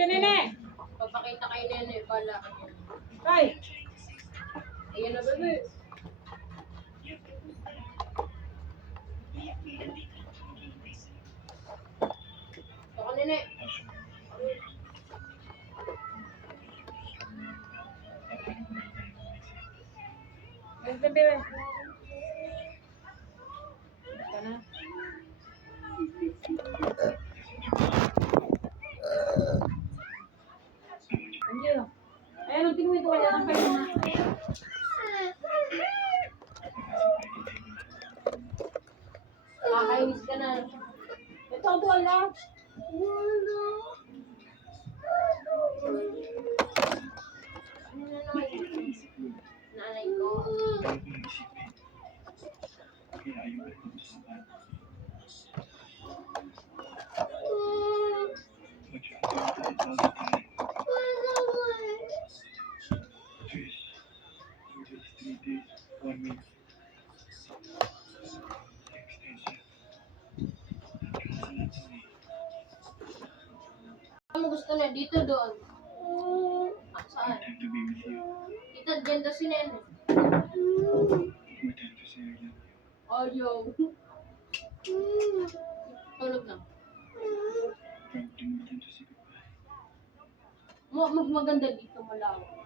ka, nene. Papakita kay Nene, bala. Tay. Ayan na, bebe. Ako, Nene. Ay, bebe. Ito na. Andiyo. Ayan, ang tingin ko wala ng kayo na. Kakainis ka na. Ito, ito, wala. Ano na naman? Nanay ko. Ano gusto na? Dito, doon. Ah, saan? Dito, dyan daw si Nene. Ayaw. Tulog lang. Mas maganda dito, malawak.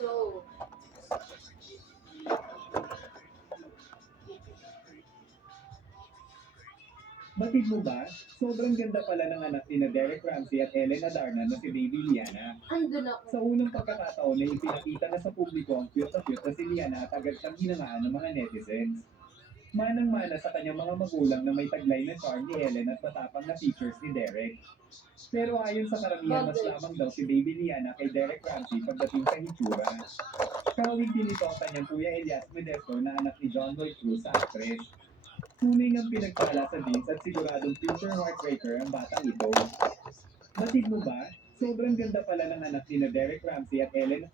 So, Batid mo ba? Sobrang ganda pala ng anak ni na Derek Ramsey at Ellen Adarna na si Baby Liana. andun ako. Sa unang pagkakataon ay ipinakita na sa publiko ang cute na si Liana at agad siyang hinangaan ng mga netizens. Manang-mana sa kanyang mga magulang na may taglay na charm ni Ellen at matapang na features ni Derek. Pero ayon sa karamihan, mas lamang daw si Baby Liana kay Derek Ramsey pagdating sa hitsura. Kawig din ito ang kanyang kuya Elias Modesto na anak ni John Lloyd Cruz sa actress. Tunay ang pinagpala sa Vince at siguradong future heartbreaker ang batang ito. Batid mo ba? Sobrang ganda pala ng anak ni na Derek Ramsey at Ellen.